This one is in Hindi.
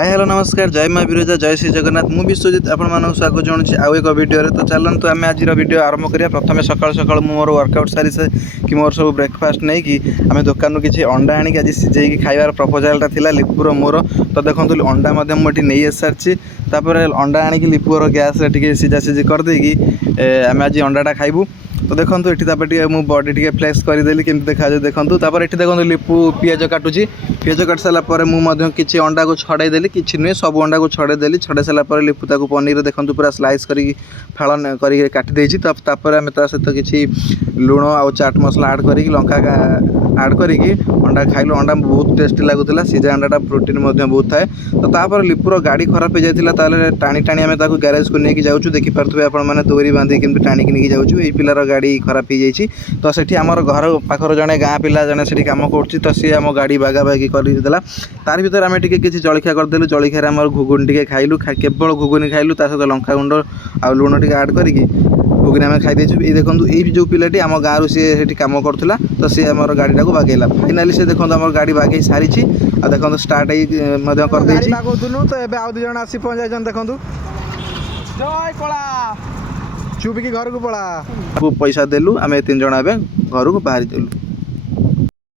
हाय हेलो नमस्कार जय माँ बिरजा जय श्री जगन्नाथ मु विश्वजित आपण स्वागत जनाऊँ आउ एक वीडियो तो चलतु आम आज वीडियो आरंभ करिया प्रथम सकाल सकाल मोर वर्कआउट सारी से कि मोर सब ब्रेकफास्ट नहीं कि आम दुकान किसी अंडा आनी आज सिझे खाइबार प्रपोजालटा था लिपुर मोर तो देखो अंडा मुझे नहीं आसी सारी अंडा आनिक लिपुर गैस टे सीझा सीझी करदेगी आम आज अंडाटा खाइबू। तो देखो ये मुझे बॉडी टी फ्लेक्स करदेली केमती देखा देखो ये देखो लिपु पियाज काटुची पियाज काट सारापर मुझे किसी अंडा को छड़ेदेली कि नुहे सब अंडा को छड़ेदेली छड़े सारापर लिपु ताको पनीर देखो पूरा स्लाइस कर फाड़ कर काटिदेची तापर आम ता सहित किसी लुण आउ चाट मसला आड कर लंका आड कर अंडा खाइलु अंडा बहुत टेस्टी लगुला सीझा अंडाटा प्रोटीन बहुत थाए। तो तापर लिपुर गाड़ी खराब हो जाता टाणी टाणी आम ग्यारेज को लेकिन जाऊँ देखिपे आपने दोरी बांधी केमती टाणिक नहीं जाऊँ ये पिलार गाड़ी खराब हो जाए तो सेठी आमर घर पाखर जड़े गाँ पिला जड़े से कम कर तो सी आम गाड़ी बागाबागी करदेला तार भर आम किसी जलखिया करदेलु जलखिया आम घुगुनी टे खाइलु केवल घुगुनी खाइलु सहित लंका गुंड आ लुण टे आड कर घुगुनी आम खाई ये देखो ये जो पिलाटी आम गाँव सी कम करूला तो सी आम गाड़ी टाक बागेला फाइनाली से देखो आम गाड़ी बागे सारी देखो स्टार्ट कर तो ये आउ दु आसी पहुँच देखो जय कला चुप की घर को पड़ा पैसा देलु आम 3 जन घर को बाहरी देलु।